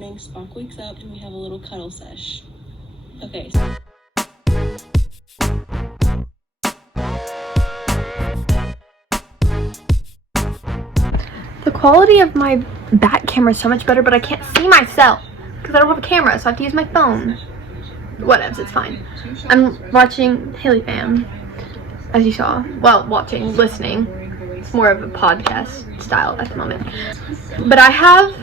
Spock wakes up and we have a little cuddle sesh. Okay. So the quality of my back camera is so much better, but I can't see myself because I don't have a camera, so I have to use my phone. Whatevs, it's fine. I'm watching Haley Fam, as you saw. Well, listening. It's more of a podcast style at the moment. But I have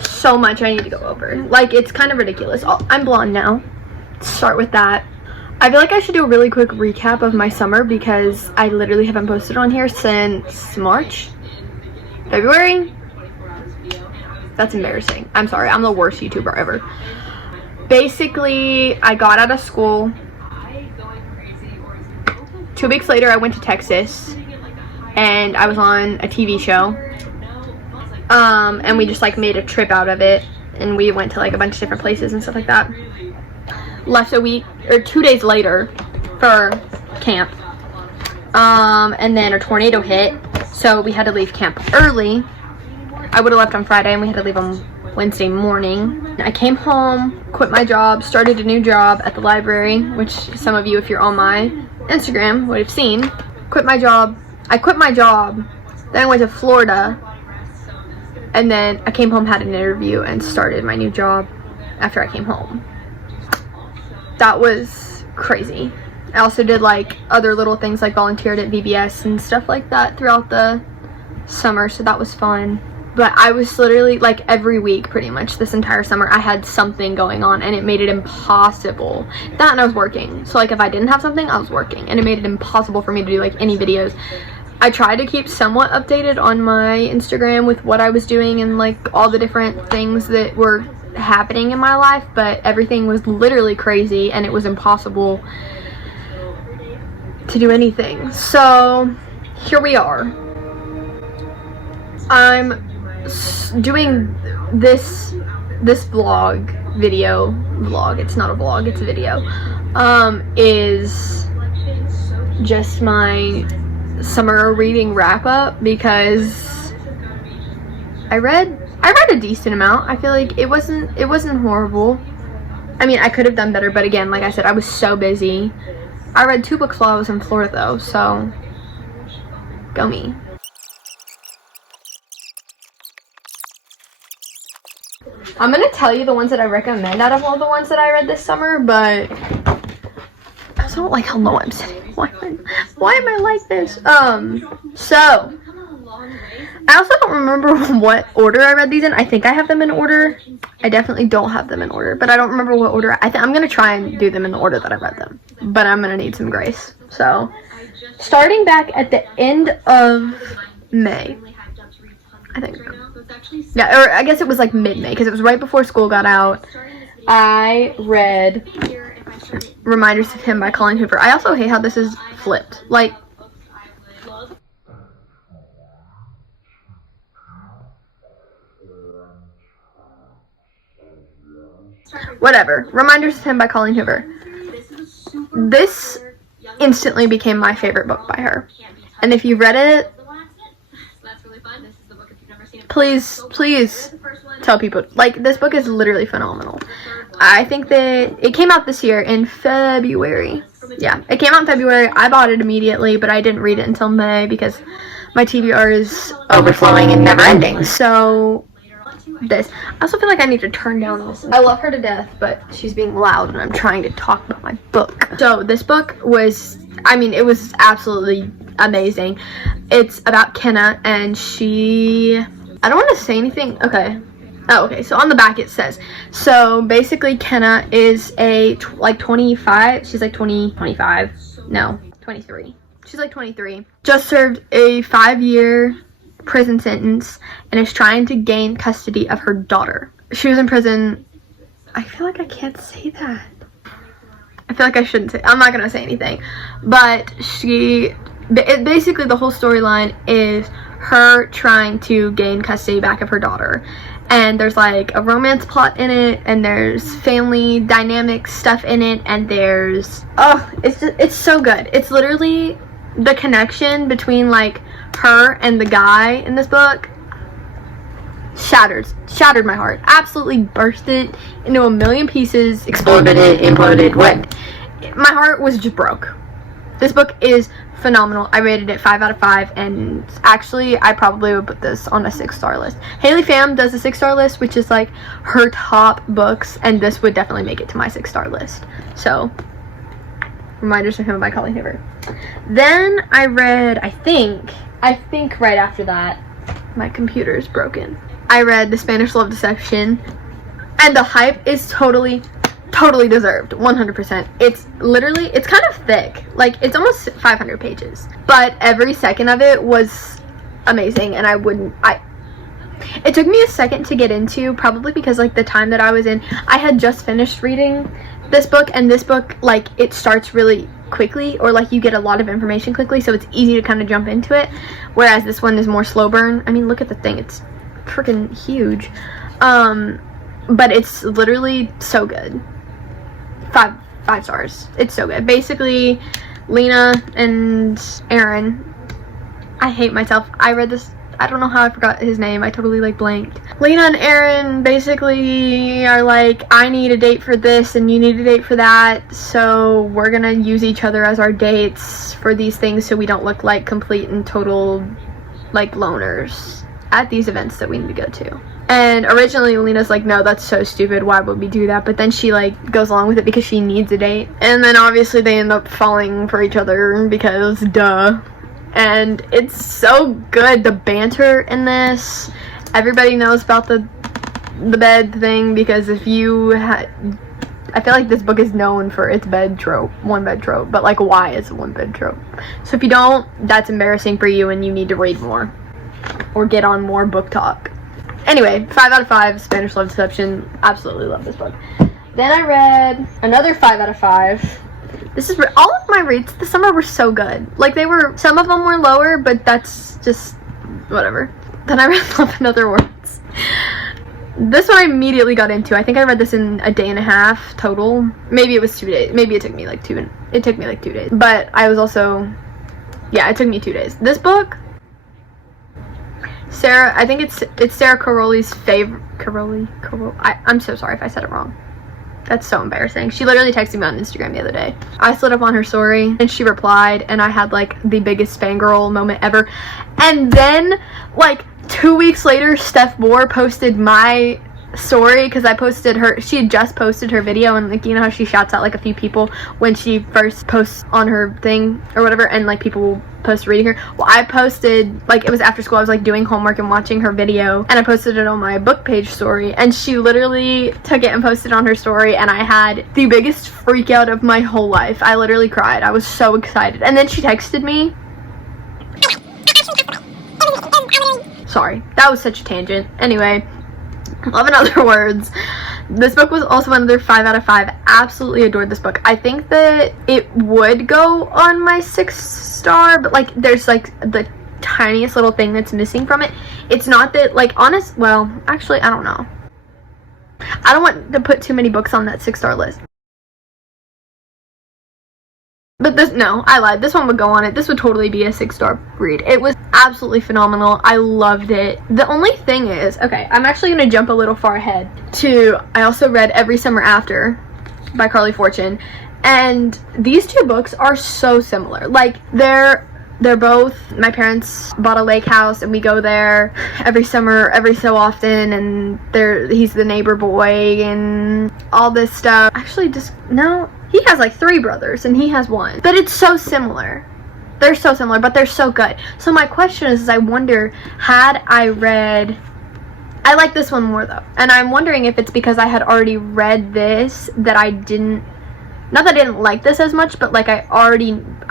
so much I need to go over. Like, it's kind of ridiculous. I'm blonde now. Start with that. I feel like I should do a really quick recap of my summer because I literally haven't posted on here since March. February? That's embarrassing. I'm sorry. I'm the worst YouTuber ever. Basically, I got out of school. 2 weeks later, I went to Texas. And I was on a TV show. And we just, like, made a trip out of it. And we went to, like, a bunch of different places and stuff like that. Left 2 days later for camp. And then a tornado hit. So we had to leave camp early. I would have left on Friday and we had to leave on Wednesday morning. I came home, quit my job, started a new job at the library, which some of you, if you're on my Instagram, would have seen. Quit my job. I quit my job. Then I went to Florida. And then I came home, had an interview, and started my new job after I came home. That was crazy. I also did, like, other little things, like volunteered at VBS and stuff like that throughout the summer, so that was fun. But I was literally, like, every week pretty much this entire summer I had something going on, and it made it impossible. That and I was working. So, like, if I didn't have something, I was working, and it made it impossible for me to do, like, any videos. I tried to keep somewhat updated on my Instagram with what I was doing and, like, all the different things that were happening in my life, but everything was literally crazy, and it was impossible to do anything. So here we are. I'm doing this vlog, it's not a vlog, it's a video, is just my summer reading wrap up because I read a decent amount. I feel like it wasn't horrible. I mean, I could have done better, but again, like I said, I was so busy. I read 2 books while I was in Florida though, so go me. I'm gonna tell you the ones that I recommend out of all the ones that I read this summer, but I also don't like how low I'm sitting. Why am I like this? So I also don't remember what order I read these in. I think I have them in order. I definitely don't have them in order, but I don't remember what order. I'm gonna try and do them in the order that I read them, but I'm gonna need some grace. So starting back at the end of May, I think. Yeah, or I guess it was like mid-May because it was right before school got out. I read Reminders of Him by Colleen Hoover. I also hate how this is flipped. Like, whatever. Reminders of Him by Colleen Hoover. This instantly became my favorite book by her. And if you've read it, please tell people. Like, this book is literally phenomenal. I think that it came out this year in February. Yeah, it came out in February. I bought it immediately, but I didn't read it until May because my TBR is overflowing and never ending. So this. I also feel like I need to turn down this. I love her to death, but she's being loud and I'm trying to talk about my book. So this book was, I mean, it was absolutely amazing. It's about Kenna, and I don't want to say anything. Okay. Oh, okay. So on the back it says, so basically Kenna is like 25. She's like 25. No, 23. She's like 23. Just served a 5-year prison sentence and is trying to gain custody of her daughter. She was in prison. I feel like I can't say that. I feel like I shouldn't say. I'm not gonna say anything. But basically the whole storyline is her trying to gain custody back of her daughter. And there's like a romance plot in it, and there's family dynamic stuff in it, and there's, it's so good. It's literally the connection between like her and the guy in this book. shattered my heart. Absolutely burst it into a million pieces, exploded it, imploded, what? My heart was just broke. This book is phenomenal. I rated it 5 out of 5, and actually I probably would put this on a 6-star list. Haley Pham does a 6-star list, which is like her top books, and this would definitely make it to my 6-star list. So, Reminders from Him by Colleen Hoover. Then I read, I think right after that, my computer is broken. I read The Spanish Love Deception, and the hype is totally deserved. 100%. It's kind of thick. Like, it's almost 500 pages, but every second of it was amazing, and it took me a second to get into, probably because like the time that I was in, I had just finished reading this book, and this book, like, it starts really quickly, or like you get a lot of information quickly, so it's easy to kind of jump into it, whereas this one is more slow burn. I mean, look at the thing, it's freaking huge. But it's literally so good. Five stars. It's so good. Basically, Lena and Aaron, I hate myself, I read this, I don't know how I forgot his name, I totally like blanked. Lena and Aaron basically are like, I need a date for this and you need a date for that, so we're gonna use each other as our dates for these things so we don't look like complete and total like loners at these events that we need to go to. And originally Lena's like, no, that's so stupid, why would we do that? But then she like goes along with it because she needs a date. And then obviously they end up falling for each other because duh. And it's so good. The banter in this, everybody knows about the bed thing, because if you I feel like this book is known for its one bed trope, but like, why is it one bed trope? So if you don't, that's embarrassing for you and you need to read more or get on more book talk. Anyway, 5 out of 5, Spanish Love Deception. Absolutely love this book. Then I read another 5 out of 5. This is all of my reads this summer were so good. Like, some of them were lower, but that's just whatever. Then I read Love in Other Words. This one I immediately got into. I think I read this in a day and a half total. Maybe it was 2 days. Maybe it took me like 2 days. But I was also, yeah, it took me 2 days. This book, Sarah, I think it's Sarah Caroli's favorite. I'm so sorry if I said it wrong. That's so embarrassing. She literally texted me on Instagram the other day. I slid up on her story and she replied, and I had like the biggest fangirl moment ever. And then like 2 weeks later, Steph Moore posted my story, because I posted she had just posted her video, and like, you know how she shouts out like a few people when she first posts on her thing or whatever, and like people will post reading her. Well, I posted, like, it was after school, I was like doing homework and watching her video, and I posted it on my book page story, and she literally took it and posted on her story, and I had the biggest freak out of my whole life. I literally cried. I was so excited. And then she texted me. Sorry, that was such a tangent. Anyway, Love in Other Words. This book was also another 5 out of 5. Absolutely adored this book. I think that it would go on my 6-star, but like, there's like the tiniest little thing that's missing from it. It's not that, like, well, actually, I don't know. I don't want to put too many books on that 6-star list. But no, I lied. This one would go on it. This would totally be a 6-star read. It was absolutely phenomenal. I loved it. The only thing is, okay, I'm actually going to jump a little far ahead to, I also read Every Summer After by Carly Fortune. And these two books are so similar. Like, they're both, my parents bought a lake house and we go there every summer, every so often, and he's the neighbor boy and all this stuff. Actually, no. He has like 3 brothers and he has 1. But it's so similar. They're so similar, but they're so good. So my question is I wonder, had I like this one more though. And I'm wondering if it's because I had already read this that I didn't, not that I didn't like this as much, but like I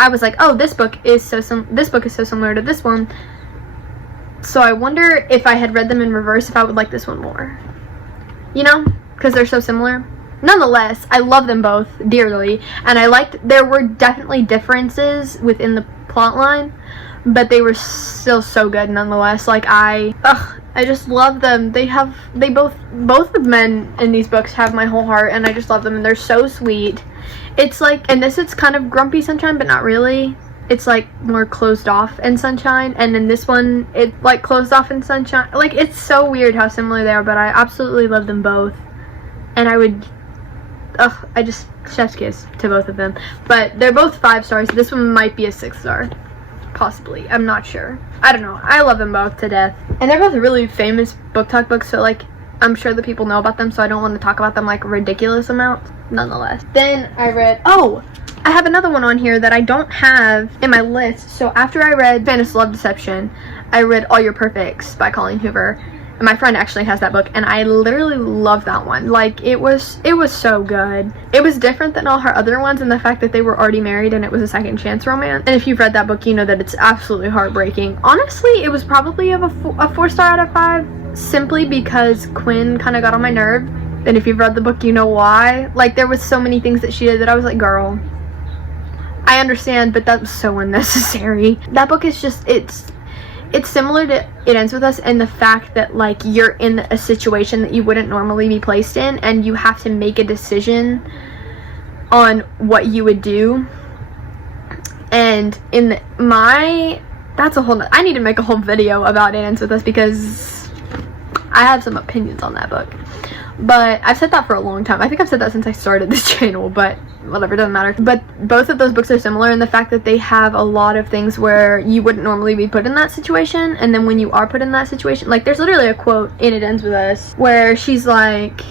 was like, oh, this book is so similar to this one. So I wonder if I had read them in reverse, if I would like this one more. You know? Because they're so similar. Nonetheless, I love them both dearly, and there were definitely differences within the plot line, but they were still so good nonetheless. Like, I just love them. Both the men in these books have my whole heart, and I just love them, and they're so sweet. It's like, in this it's kind of Grumpy Sunshine, but not really. it's like more closed off in Sunshine, and then this one it's like closed off in Sunshine. Like, it's so weird how similar they are, but I absolutely love them both, and I just chef's kiss to both of them. But they're both 5 stars. This one might be a 6 star, possibly. I'm not sure. I don't know. I love them both to death, and they're both really famous book talk books, so like I'm sure that people know about them, so I don't want to talk about them like ridiculous amounts nonetheless. Then I read, I have another one on here that I don't have in my list. So after I read Fantasy Love Deception, I read All Your Perfects by Colleen Hoover, and my friend actually has that book, and I literally love that one. Like, it was so good. It was different than all her other ones in the fact that they were already married and it was a second chance romance. And if you've read that book, you know that it's absolutely heartbreaking. Honestly, it was probably of a 4 star out of 5, simply because Quinn kind of got on my nerve. And if you've read the book, you know why. Like, there was so many things that she did that I was like, girl, I understand, but that was so unnecessary. That book is just, it's similar to It Ends With Us in the fact that, like, you're in a situation that you wouldn't normally be placed in, and you have to make a decision on what you would do. And that's a whole, I need to make a whole video about It Ends With Us because I have some opinions on that book. But I've said that for a long time. I think I've said that since I started this channel, but whatever, doesn't matter. But both of those books are similar in the fact that they have a lot of things where you wouldn't normally be put in that situation, and then when you are put in that situation, like, there's literally a quote in It Ends With Us where she's like,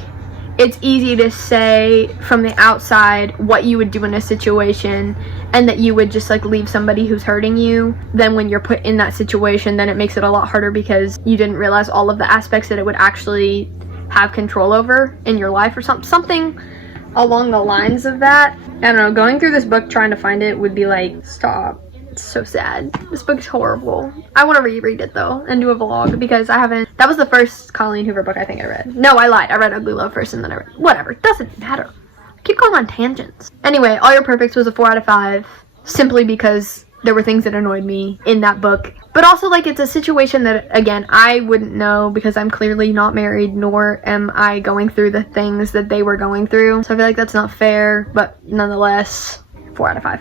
it's easy to say from the outside what you would do in a situation and that you would just like leave somebody who's hurting you. Then when you're put in that situation, then it makes it a lot harder because you didn't realize all of the aspects that it would actually have control over in your life, or something along the lines of that. I don't know, going through this book trying to find it would be like, stop. It's so sad. This book is horrible. I want to reread it though and do a vlog because that was the first Colleen Hoover book I think I read. No, I lied. I read Ugly Love first and then I read, whatever, it doesn't matter. I keep going on tangents. Anyway, All Your Perfects was a 4 out of 5 simply because there were things that annoyed me in that book. But also, like, it's a situation that, again, I wouldn't know because I'm clearly not married, nor am I going through the things that they were going through. So I feel like that's not fair, but nonetheless, 4 out of 5.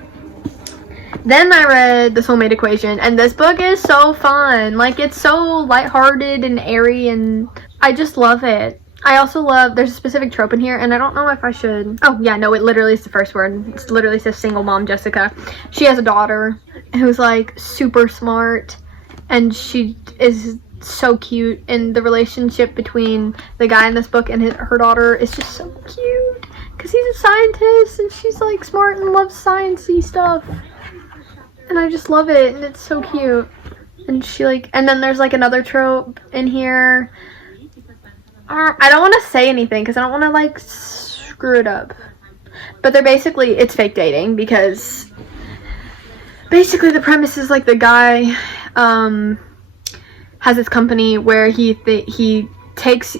Then I read The Soulmate Equation, and this book is so fun. Like, it's so lighthearted and airy, and I just love it. I also love, there's a specific trope in here, and I don't know if I should, oh yeah, no, it literally is the first word. It literally says single mom Jessica. She has a daughter who's like super smart, and she is so cute, and the relationship between the guy in this book and her daughter is just so cute, because he's a scientist, and she's like smart and loves sciencey stuff, and I just love it, and it's so cute. And she like, and then there's like another trope in here. I don't want to say anything because I don't want to like screw it up, but they're basically, it's fake dating because basically the premise is like the guy has this company where he takes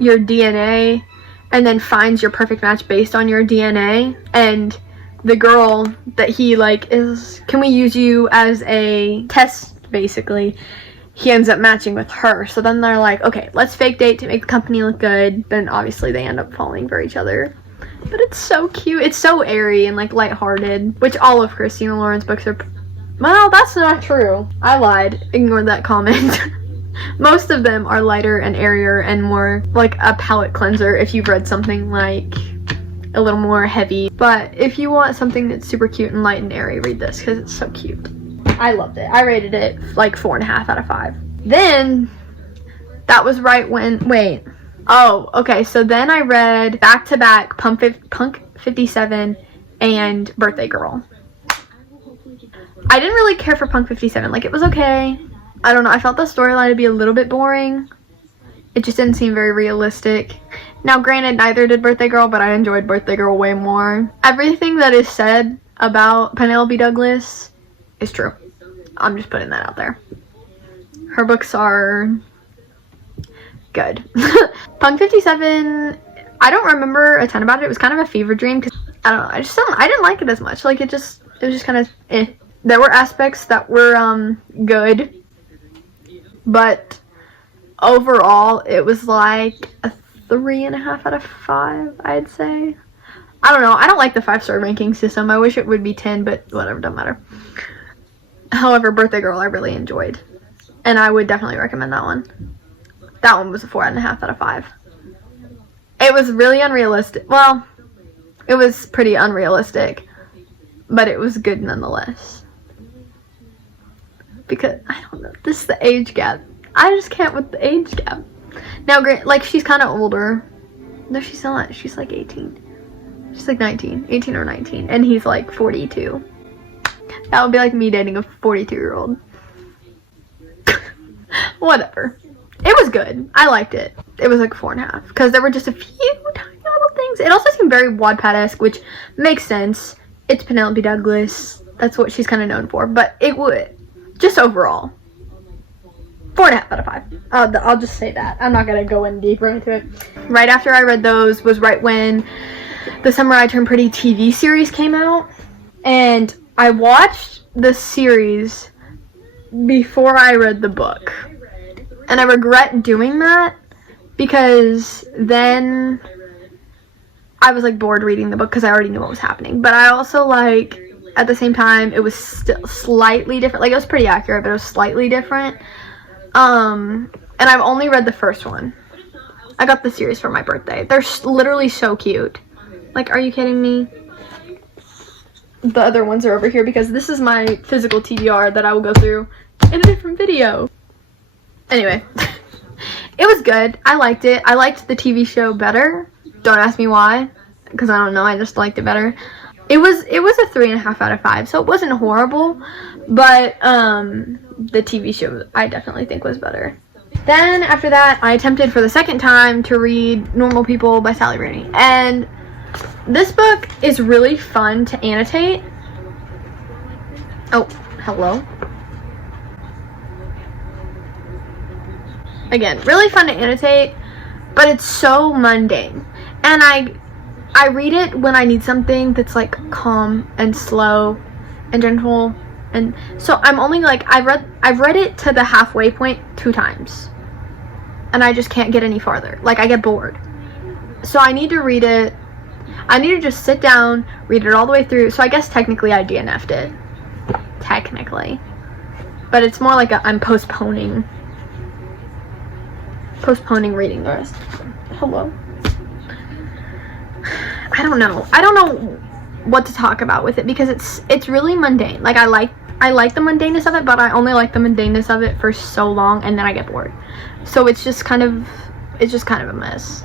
your DNA and then finds your perfect match based on your DNA, and the girl that he like is, can we use you as a test basically, he ends up matching with her. So then they're like, okay, let's fake date to make the company look good. Then obviously they end up falling for each other. But it's so cute. It's so airy and like lighthearted, which all of Christina Lauren's books are. Well, that's not true. I lied. Ignore that comment. Most of them are lighter and airier and more like a palate cleanser if you've read something like a little more heavy. But if you want something that's super cute and light and airy, read this because it's so cute. I loved it. I rated it like 4.5 out of 5. Then, that was right when, wait. Oh, okay. So then I read back-to-back Punk 57 and Birthday Girl. I didn't really care for Punk 57. Like, it was okay. I don't know. I felt the storyline to be a little bit boring. It just didn't seem very realistic. Now, granted, neither did Birthday Girl, but I enjoyed Birthday Girl way more. Everything that is said about Penelope Douglas is true. I'm just putting that out there. Her books are good. Punk 57, I don't remember a ton about it. It was kind of a fever dream because I don't know. I didn't like it as much. Like, it was just kind of eh. There were aspects that were good, but overall it was like a 3.5 out of 5, I'd say. I don't know. I don't like the 5-star ranking system. I wish it would be 10, but whatever, don't matter. However, Birthday Girl I really enjoyed, and I would definitely recommend that one. That one was a 4.5 out of 5. It was really unrealistic. Well, it was pretty unrealistic, but it was good nonetheless. Because, I don't know, this is the age gap. I just can't with the age gap. Now, like, she's kind of older. No, she's not. She's like 18. She's like 19. 18 or 19. And he's like 42. That would be like me dating a 42-year-old. Whatever. It was good. I liked it. It was like 4.5. Because there were just a few tiny little things. It also seemed very Wattpad-esque, which makes sense. It's Penelope Douglas. That's what she's kind of known for. But it would, just overall, 4.5 out of 5. I'll just say that. I'm not going to go in deeper into it. Right after I read those was right when the Summer I Turned Pretty TV series came out. And I watched the series before I read the book. And I regret doing that because then I was like bored reading the book because I already knew what was happening. But I also like, at the same time, it was still slightly different. Like, it was pretty accurate, but it was slightly different. And I've only read the first one. I got the series for my birthday. They're literally so cute. Like, are you kidding me? The other ones are over here because this is my physical TBR that I will go through in a different video. Anyway, it was good. I liked it. I liked the TV show better. Don't ask me why, because I don't know. I just liked it better. It was a 3.5 out of 5, so it wasn't horrible, but the TV show I definitely think was better. Then after that, I attempted for the second time to read Normal People by Sally Rooney, and this book is really fun to annotate. Oh, hello. Again, really fun to annotate, but it's so mundane. And I read it when I need something that's like calm and slow and gentle. And so I'm only like, I've read it to the halfway point 2 times. And I just can't get any farther. Like, I get bored. So I need to read it. I need to just sit down, read it all the way through. So I guess technically I DNF'd it. Technically. But it's more like I'm postponing reading the rest. Hello. I don't know what to talk about with it because it's really mundane. Like, I like the mundaneness of it, but I only like the mundaneness of it for so long and then I get bored. So it's just kind of a mess.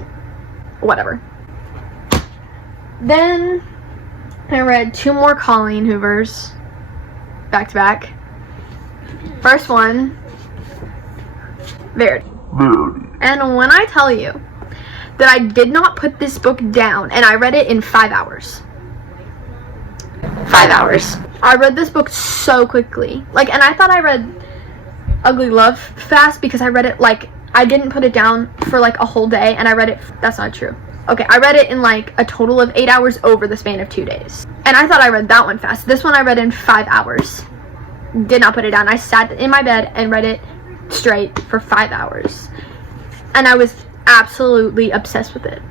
Whatever. Then I read 2 more Colleen Hoovers back to back. First one, Verity. And when I tell you that I did not put this book down and I read it in 5 hours. 5 hours. I read this book so quickly. Like, and I thought I read Ugly Love fast because I read it like, I didn't put it down for like a whole day and I read it, that's not true. Okay, I read it in like a total of 8 hours over the span of 2 days. And I thought I read that one fast. This one I read in 5 hours. Did not put it down. I sat in my bed and read it straight for 5 hours. And I was absolutely obsessed with it.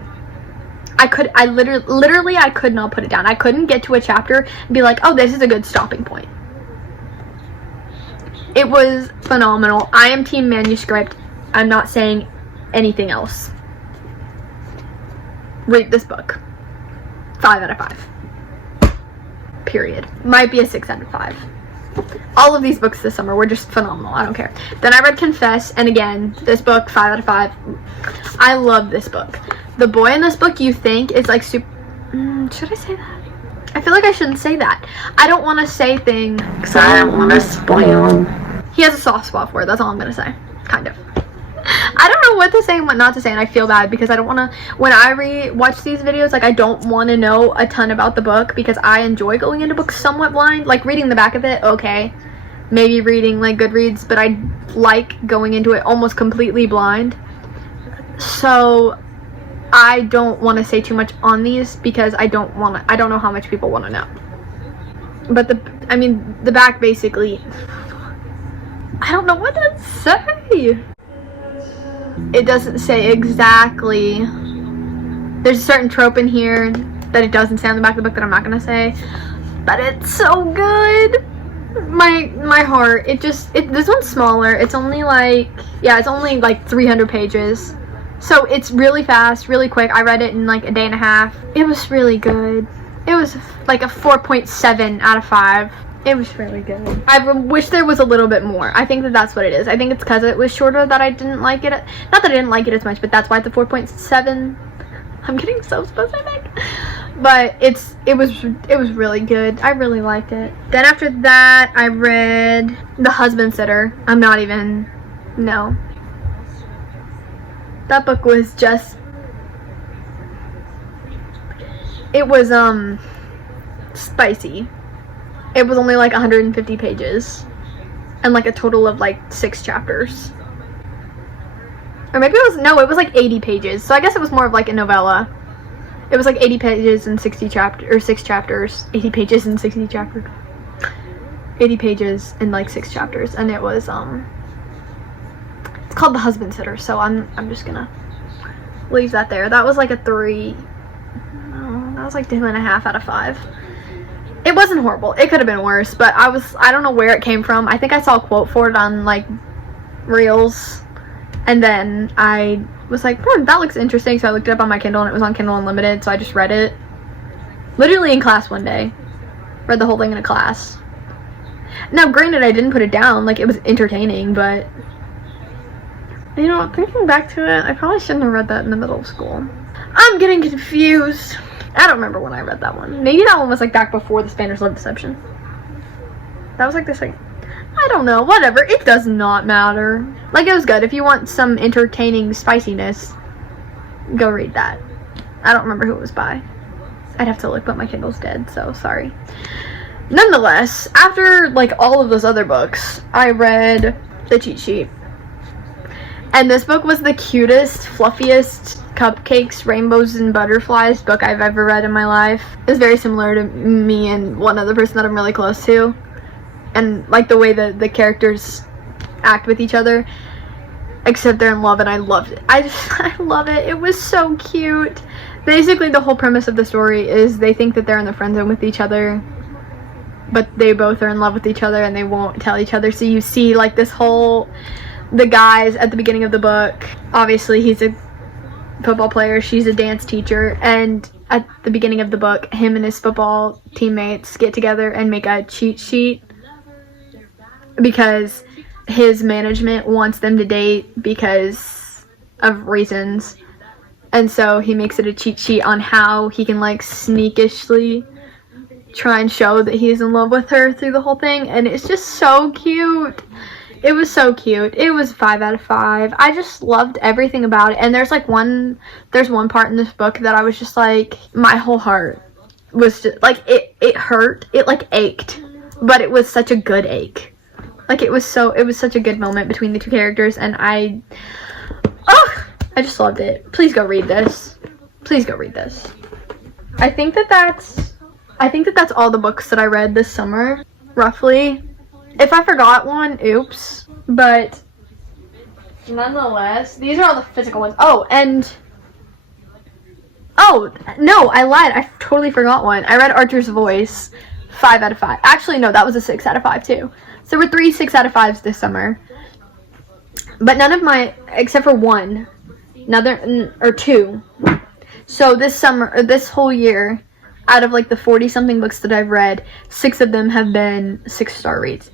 I literally I could not put it down. I couldn't get to a chapter and be like, oh, this is a good stopping point. It was phenomenal. I am team manuscript. I'm not saying anything else. Read this book. 5 out of 5. Period. Might be a 6 out of 5. All of these books this summer were just phenomenal. I don't care. Then I read Confess, and again, this book, 5 out of 5. I love this book. The boy in this book you think is like super... should I say that? I feel like I shouldn't say that. I don't want to say things because I don't want to spoil. He has a soft spot for it. That's all I'm going to say. Kind of. I don't know what to say and what not to say, and I feel bad because I don't want to, when I watch these videos, like, I don't want to know a ton about the book because I enjoy going into books somewhat blind. Like, reading the back of it, okay, maybe reading like Goodreads, but I like going into it almost completely blind. So I don't want to say too much on these because I don't know how much people want to know. But the back basically, I don't know what to say. It doesn't say exactly. There's a certain trope in here that it doesn't say on the back of the book that I'm not going to say. But it's so good. my heart, this one's smaller. It's only like 300 pages. So it's really fast, really quick. I read it in like a day and a half. It was really good. It was like a 4.7 out of 5. It was really good. I wish there was a little bit more. I think that's what it is. I think it's because it was shorter that I didn't like it. Not that I didn't like it as much, but that's why it's a 4.7. I'm getting so specific. But it was really good. I really liked it. Then after that, I read The Husband Sitter. No. That book was just, it was spicy. It was only like 150 pages and like a total of like 6 chapters. Or maybe it was like 80 pages. So I guess it was more of like a novella. It was like 80 pages and 6 chapters. 80 pages and 60 chapters. 80 pages and like 6 chapters. And it was it's called The Husband Sitter, so I'm just gonna leave that there. That was like a 3. No, that was like 2.5 out of 5. It wasn't horrible. It could have been worse, but I don't know where it came from. I think I saw a quote for it on like Reels, and then I was like, that looks interesting, so I looked it up on my Kindle, and it was on Kindle Unlimited, so I just read it. Literally in class one day. Read the whole thing in a class. Now, granted, I didn't put it down, like, it was entertaining, but, you know, thinking back to it, I probably shouldn't have read that in the middle of school. I'm getting confused. I don't remember when I read that one. Maybe that one was, like, back before the Spanish Love Deception. That was, like, this, like, I don't know, whatever. It does not matter. Like, it was good. If you want some entertaining spiciness, go read that. I don't remember who it was by. I'd have to look, but my Kindle's dead, so sorry. Nonetheless, after, like, all of those other books, I read The Cheat Sheet. And this book was the cutest, fluffiest, cupcakes, rainbows, and butterflies book I've ever read in my life. It was very similar to me and one other person that I'm really close to. And, like, the way the characters act with each other. Except they're in love, and I loved it. I love it. It was so cute. Basically, the whole premise of the story is they think that they're in the friend zone with each other, but they both are in love with each other, and they won't tell each other. So you see, like, the guys at the beginning of the book, obviously he's a football player, she's a dance teacher, and at the beginning of the book, him and his football teammates get together and make a cheat sheet because his management wants them to date because of reasons. And so he makes it a cheat sheet on how he can, like, sneakishly try and show that he's in love with her through the whole thing. And it's just so cute. It was so cute. It was 5 out of 5. I just loved everything about it. And there's one part in this book that I was just like, my whole heart was just, like, it hurt. It, like, ached. But it was such a good ache. Like, it was such a good moment between the two characters, and I just loved it. Please go read this. Please go read this. I think that's all the books that I read this summer, roughly. If I forgot one, oops. But nonetheless, these are all the physical ones. Oh, no, I lied. I totally forgot one. I read Archer's Voice, 5 out of 5. Actually, no, that was a 6 out of 5 too. So there were 3 6 out of 5s this summer. But none of my, except for one, or 2. So this summer, or this whole year, out of like the 40-something books that I've read, 6 of them have been 6-star reads.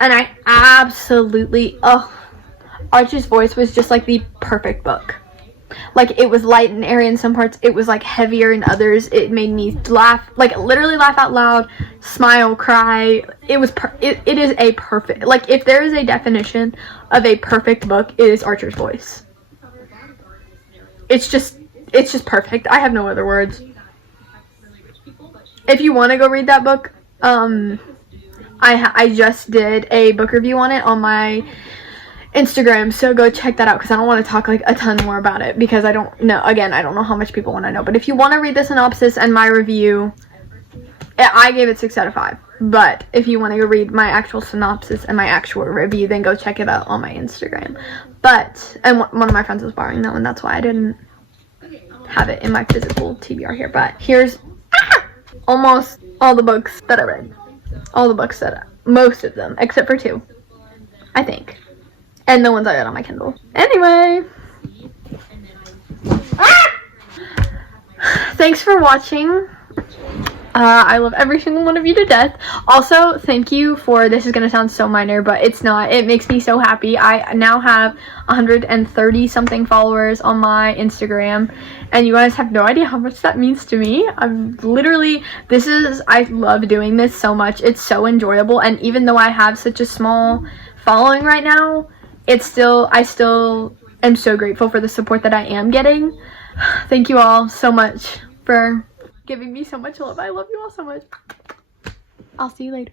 And I absolutely, Archer's Voice was just like the perfect book. Like, it was light and airy in some parts, it was like heavier in others. It made me laugh, like literally laugh out loud, smile, cry. It was it is a perfect, like, if there is a definition of a perfect book, it is Archer's Voice. It's just perfect. I have no other words. If you want to go read that book, I just did a book review on it on my Instagram, so go check that out, because I don't want to talk like a ton more about it, because I don't know how much people want to know. But if you want to read the synopsis and my review, I gave it 6 out of 5. But if you want to go read my actual synopsis and my actual review, then go check it out on my Instagram. And one of my friends was borrowing that one, that's why I didn't have it in my physical TBR here. But here's almost all the books that I read. All the books that Most of them, except for 2, I think. And the ones I got on my Kindle. Anyway. Thanks for watching. I love every single one of you to death. Also, thank you for, this is going to sound so minor, but it's not. It makes me so happy. I now have 130 something followers on my Instagram, and you guys have no idea how much that means to me. I'm literally, I love doing this so much. It's so enjoyable, and even though I have such a small following right now, I still am so grateful for the support that I am getting. Thank you all so much for giving me so much love. I love you all so much. I'll see you later.